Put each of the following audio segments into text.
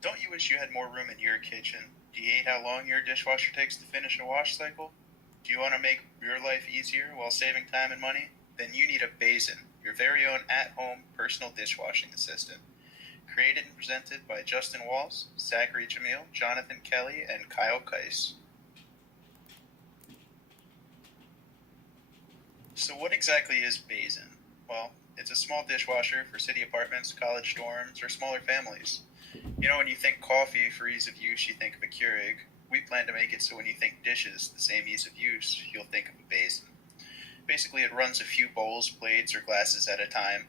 Don't you wish you had more room in your kitchen? Do you hate how long your dishwasher takes to finish a wash cycle? Do you want to make your life easier while saving time and money? Then you need a Basin, your very own at-home personal dishwashing assistant. Created and presented by Justin Walls, Zachary Jamil, Jonathan Kelly, and Kyle Keiss. So what exactly is Basin? Well, it's a small dishwasher for city apartments, college dorms, or smaller families. You know, when you think coffee for ease of use, you think of a Keurig. We plan to make it so when you think dishes, the same ease of use, you'll think of a Basin. Basically, it runs a few bowls, plates, or glasses at a time.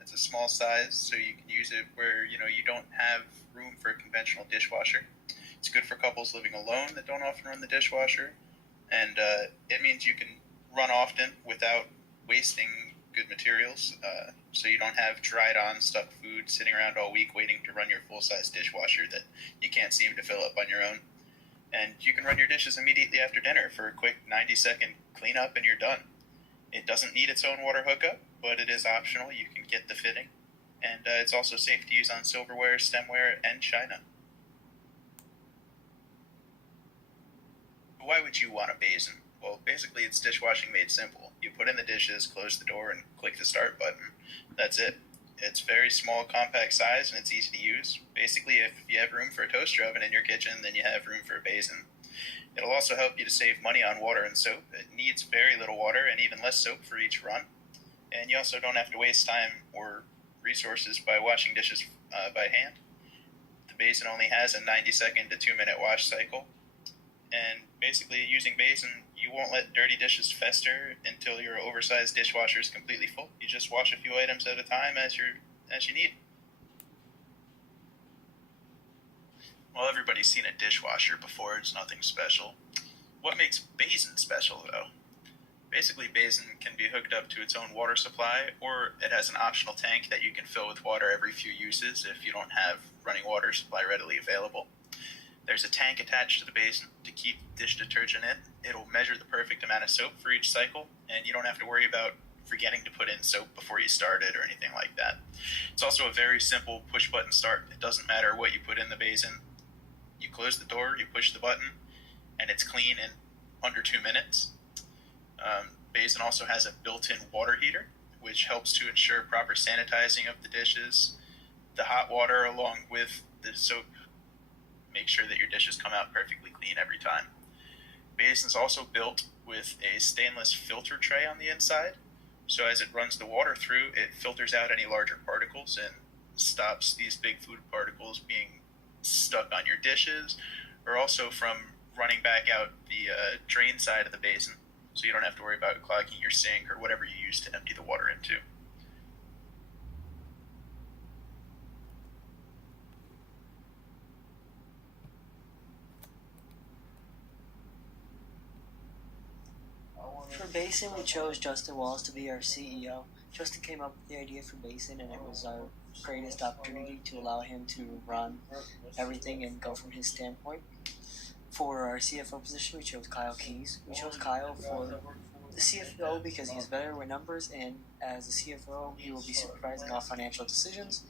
It's a small size, so you can use it where you don't have room for a conventional dishwasher. It's good for couples living alone that don't often run the dishwasher, and it means you can run often without wasting good materials, so you don't have dried on stuck food sitting around all week waiting to run your full-size dishwasher that you can't seem to fill up on your own. And you can run your dishes immediately after dinner for a quick 90-second cleanup and you're done. It doesn't need its own water hookup, but it is optional. You can get the fitting. And it's also safe to use on silverware, stemware, and china. Why would you want a Basin? Well, basically it's dishwashing made simple. You put in the dishes, close the door, and click the start button. That's it. It's very small, compact size, and it's easy to use. Basically, if you have room for a toaster oven in your kitchen, then you have room for a Basin. It'll also help you to save money on water and soap. It needs very little water and even less soap for each run. And you also don't have to waste time or resources by washing dishes by hand. The Basin only has a 90-second to 2-minute wash cycle. And basically, using Basin, you won't let dirty dishes fester until your oversized dishwasher is completely full. You just wash a few items at a time as you need. Well, everybody's seen a dishwasher before. It's nothing special. What makes Basin special, though? Basically, Basin can be hooked up to its own water supply, or it has an optional tank that you can fill with water every few uses if you don't have running water supply readily available. There's a tank attached to the Basin to keep dish detergent in. It'll measure the perfect amount of soap for each cycle, and you don't have to worry about forgetting to put in soap before you start it or anything like that. It's also a very simple push-button start. It doesn't matter what you put in the Basin. You close the door, you push the button, and it's clean in under 2 minutes. Basin also has a built-in water heater, which helps to ensure proper sanitizing of the dishes. The hot water, along with the soap, make sure that your dishes come out perfectly clean every time. Basin's also built with a stainless filter tray on the inside, so as it runs the water through, it filters out any larger particles and stops these big food particles being stuck on your dishes, or also from running back out the drain side of the Basin, so you don't have to worry about clogging your sink or whatever you use to empty the water into. For Basin, we chose Justin Walls to be our CEO. Justin came up with the idea for Basin, and it was our greatest opportunity to allow him to run everything and go from his standpoint. For our CFO position, we chose Kyle Keyes. We chose Kyle for the CFO because he's better with numbers, and as a CFO, he will be supervising all financial decisions.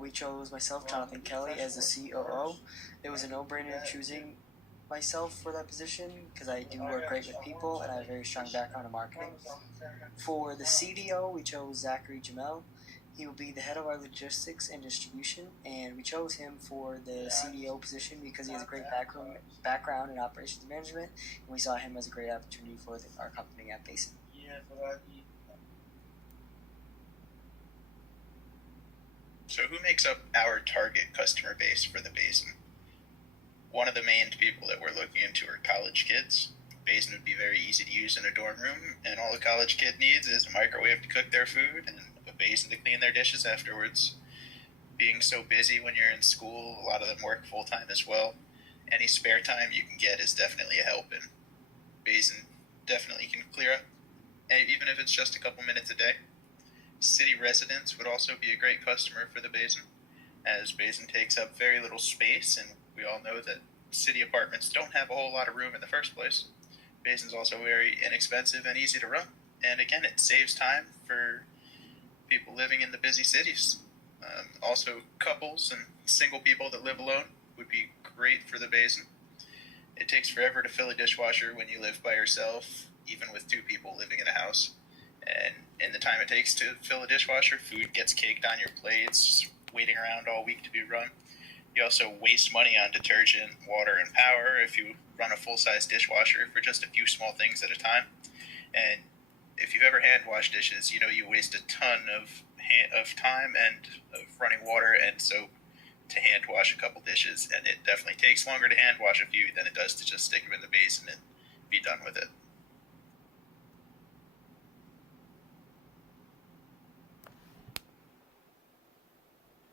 We chose myself, Jonathan Kelly, as the COO. It was a no-brainer choosing myself for that position because I do work great with people and I have a very strong background in marketing. For the CDO, we chose Zachary Jamil. He will be the head of our logistics and distribution, and we chose him for the CDO position because he has a great background in operations management, and we saw him as a great opportunity for our company at Basin. So who makes up our target customer base for the Basin? One of the main people that we're looking into are college kids. Basin would be very easy to use in a dorm room, and all a college kid needs is a microwave to cook their food and a basin to clean their dishes afterwards. Being so busy when you're in school, a lot of them work full-time as well. Any spare time you can get is definitely a help, and Basin definitely can clear up, even if it's just a couple minutes a day. City residents would also be a great customer for the Basin, as Basin takes up very little space, and we all know that city apartments don't have a whole lot of room in the first place. Basin's also very inexpensive and easy to run, and again, it saves time for people living in the busy cities. Also, couples and single people that live alone would be great for the Basin. It takes forever to fill a dishwasher when you live by yourself, even with two people living in a house. And in the time it takes to fill a dishwasher, food gets caked on your plates, waiting around all week to be run. You also waste money on detergent, water, and power if you run a full-size dishwasher for just a few small things at a time. And if you've ever hand washed dishes, you know you waste a ton of time and of running water and soap to hand wash a couple dishes, and it definitely takes longer to hand wash a few than it does to just stick them in the basin and be done with it.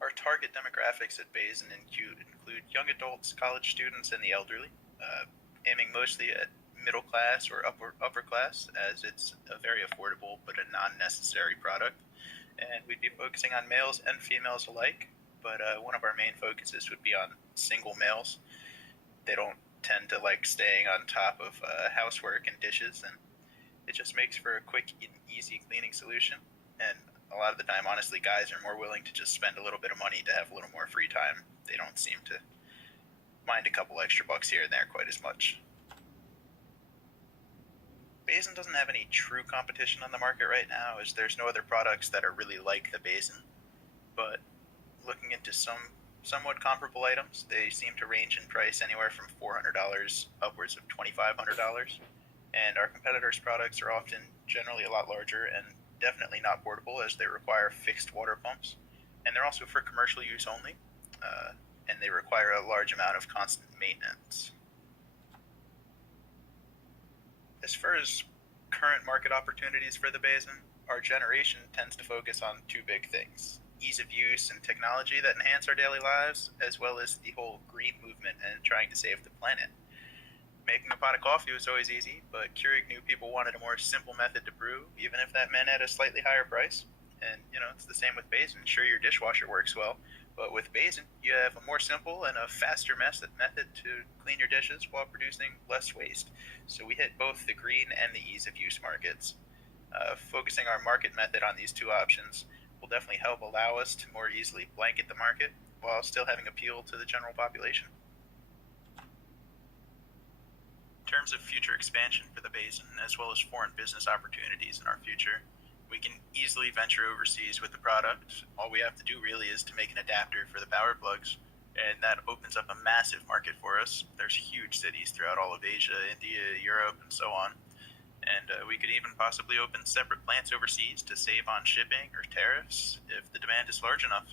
Our target demographics at Basin include young adults, college students, and the elderly, aiming mostly at middle class or upper class, as it's a very affordable but a non-necessary product. And we'd be focusing on males and females alike, but one of our main focuses would be on single males. They don't tend to like staying on top of housework and dishes, and it just makes for a quick and easy cleaning solution. And a lot of the time, honestly, guys are more willing to just spend a little bit of money to have a little more free time. They don't seem to mind a couple extra bucks here and there quite as much. Basin doesn't have any true competition on the market right now, as there's no other products that are really like the Basin. But looking into some somewhat comparable items, they seem to range in price anywhere from $400 upwards of $2,500. And our competitors' products are often generally a lot larger and definitely not portable, as they require fixed water pumps. And they're also for commercial use only, and they require a large amount of constant maintenance. As far as current market opportunities for the Basin, our generation tends to focus on two big things: ease of use and technology that enhance our daily lives, as well as the whole green movement and trying to save the planet. Making a pot of coffee was always easy, but Keurig knew people wanted a more simple method to brew, even if that meant at a slightly higher price. And, it's the same with Basin. Sure, your dishwasher works well, but with Basin, you have a more simple and a faster method to clean your dishes while producing less waste. So we hit both the green and the ease of use markets. Focusing our market method on these two options will definitely help allow us to more easily blanket the market while still having appeal to the general population. In terms of future expansion for the Basin, as well as foreign business opportunities in our future, we can easily venture overseas with the product. All we have to do really is to make an adapter for the power plugs, and that opens up a massive market for us. There's huge cities throughout all of Asia, India, Europe, and so on. And we could even possibly open separate plants overseas to save on shipping or tariffs if the demand is large enough.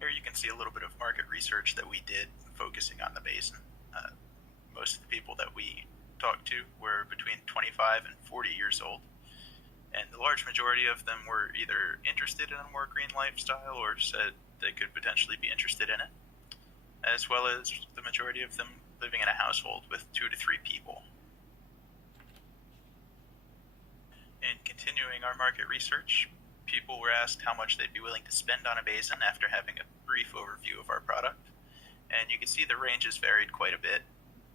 Here you can see a little bit of market research that we did focusing on the Basin. Most of the people that we talked to were between 25 and 40 years old, and the large majority of them were either interested in a more green lifestyle or said they could potentially be interested in it, as well as the majority of them living in a household with 2 to 3 people. In continuing our market research, people were asked how much they'd be willing to spend on a Basin after having a brief overview of our product, and you can see the ranges varied quite a bit,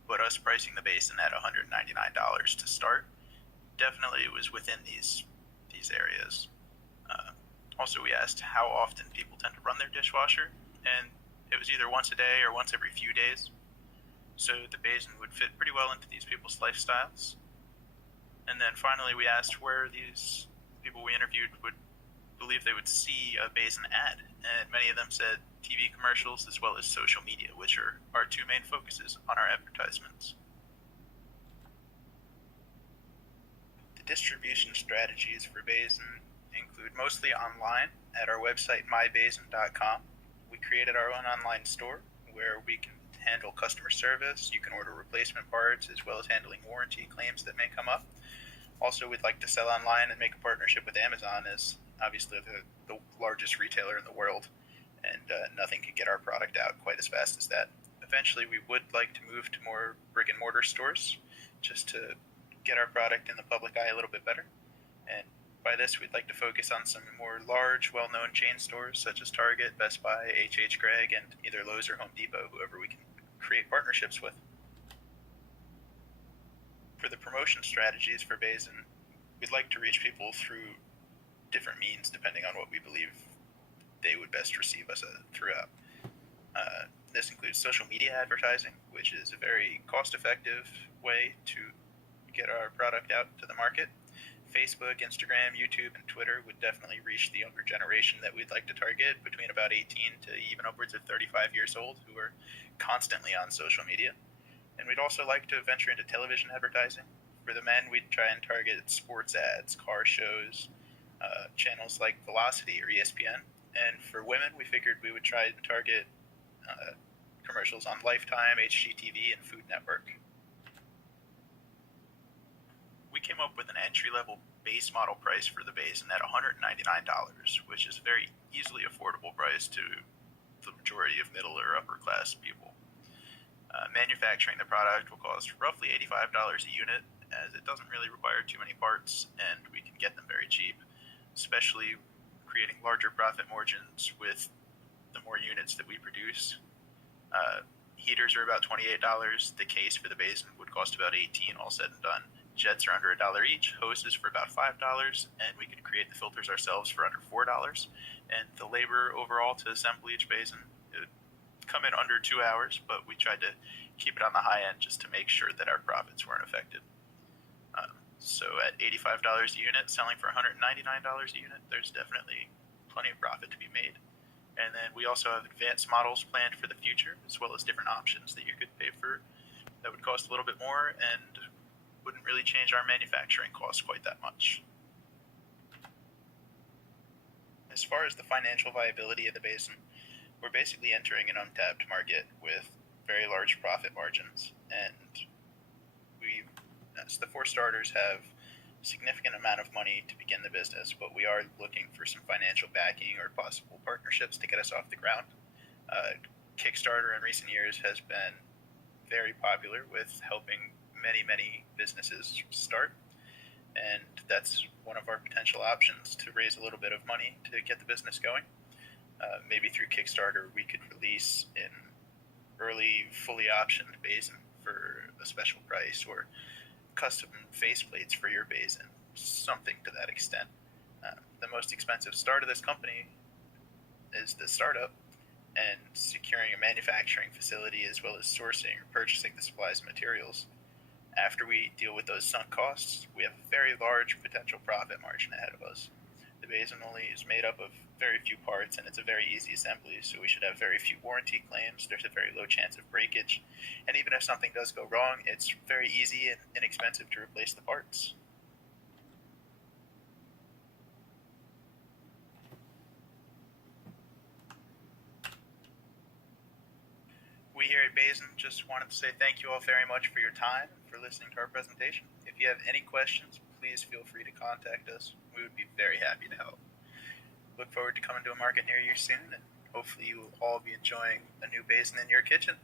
but us pricing the Basin at $199 to start definitely was within these areas. Also, we asked how often people tend to run their dishwasher, and it was either once a day or once every few days. So the Basin would fit pretty well into these people's lifestyles. And then finally, we asked where these people we interviewed would believe they would see a Basin ad, and many of them said TV commercials as well as social media, which are our two main focuses on our advertisements. The distribution strategies for Basin include mostly online at our website mybasin.com. We created our own online store where we can handle customer service. You can order replacement parts as well as handling warranty claims that may come up. Also, we'd like to sell online and make a partnership with Amazon, as obviously the largest retailer in the world, and nothing could get our product out quite as fast as that. Eventually, we would like to move to more brick and mortar stores just to get our product in the public eye a little bit better. And by this, we'd like to focus on some more large, well-known chain stores such as Target, Best Buy, H.H. Gregg, and either Lowe's or Home Depot, whoever we can create partnerships with. For the promotion strategies for Basin, we'd like to reach people through different means depending on what we believe they would best receive us throughout. This includes social media advertising, which is a very cost-effective way to get our product out to the market. Facebook, Instagram, YouTube, and Twitter would definitely reach the younger generation that we'd like to target, between about 18 to even upwards of 35 years old, who are constantly on social media. And we'd also like to venture into television advertising. For the men, we'd try and target sports ads, car shows, channels like Velocity or ESPN. And for women, we figured we would try and target commercials on Lifetime, HGTV, and Food Network. We came up with an entry-level base model price for the Basin at $199, which is a very easily affordable price to the majority of middle or upper class people. Manufacturing the product will cost roughly $85 a unit, as it doesn't really require too many parts, and we can get them very cheap, especially creating larger profit margins with the more units that we produce. Heaters are about $28. The case for the Basin would cost about $18, all said and done. Jets are under $1 each, hoses for about $5, and we can create the filters ourselves for under $4. And the labor overall to assemble each Basin, it would come in under 2 hours, but we tried to keep it on the high end just to make sure that our profits weren't affected. So at $85 a unit, selling for $199 a unit, there's definitely plenty of profit to be made. And then we also have advanced models planned for the future, as well as different options that you could pay for that would cost a little bit more and wouldn't really change our manufacturing costs quite that much. As far as the financial viability of the Basin, we're basically entering an untapped market with very large profit margins, and the for starters have a significant amount of money to begin the business, but we are looking for some financial backing or possible partnerships to get us off the ground. Kickstarter in recent years has been very popular with helping many businesses start, and that's one of our potential options to raise a little bit of money to get the business going. Maybe through Kickstarter we could release an early fully optioned Basin for a special price, or custom faceplates for your Basin, something to that extent. The most expensive start of this company is the startup and securing a manufacturing facility, as well as sourcing or purchasing the supplies and materials. After we deal with those sunk costs, we have a very large potential profit margin ahead of us. The Basin only is made up of very few parts, and it's a very easy assembly, so we should have very few warranty claims. There's a very low chance of breakage, and even if something does go wrong, it's very easy and inexpensive to replace the parts. We here at Basin just wanted to say thank you all very much for your time and for listening to our presentation. If you have any questions, please feel free to contact us. We would be very happy to help. Look forward to coming to a market near you soon, and hopefully you will all be enjoying a new Basin in your kitchen.